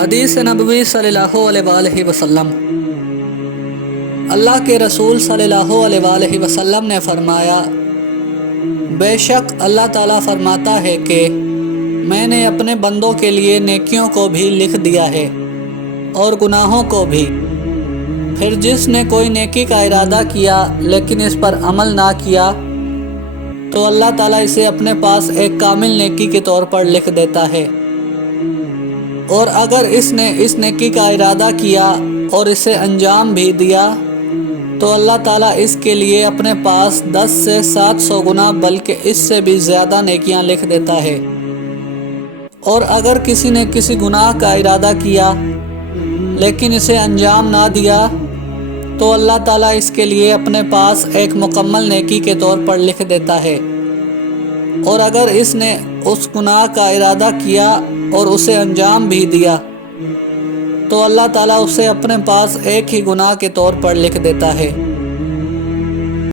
حدیث نبوی صلی اللہ علیہ وآلہ وسلم۔ اللہ کے رسول صلی اللہ علیہ وآلہ وسلم نے فرمایا، بے شک اللہ تعالیٰ فرماتا ہے کہ میں نے اپنے بندوں کے لیے نیکیوں کو بھی لکھ دیا ہے اور گناہوں کو بھی۔ پھر جس نے کوئی نیکی کا ارادہ کیا لیکن اس پر عمل نہ کیا تو اللہ تعالیٰ اسے اپنے پاس ایک کامل نیکی کے طور پر لکھ دیتا ہے، اور اگر اس نے اس نیکی کا ارادہ کیا اور اسے انجام بھی دیا تو اللہ تعالیٰ اس کے لیے اپنے پاس 10 سے 700 گنا بلکہ اس سے بھی زیادہ نیکیاں لکھ دیتا ہے۔ اور اگر کسی نے کسی گناہ کا ارادہ کیا لیکن اسے انجام نہ دیا تو اللہ تعالیٰ اس کے لیے اپنے پاس ایک مکمل نیکی کے طور پر لکھ دیتا ہے، اور اگر اس نے اس گناہ کا ارادہ کیا اور اسے انجام بھی دیا تو اللہ تعالیٰ اسے اپنے پاس ایک ہی گناہ کے طور پر لکھ دیتا ہے۔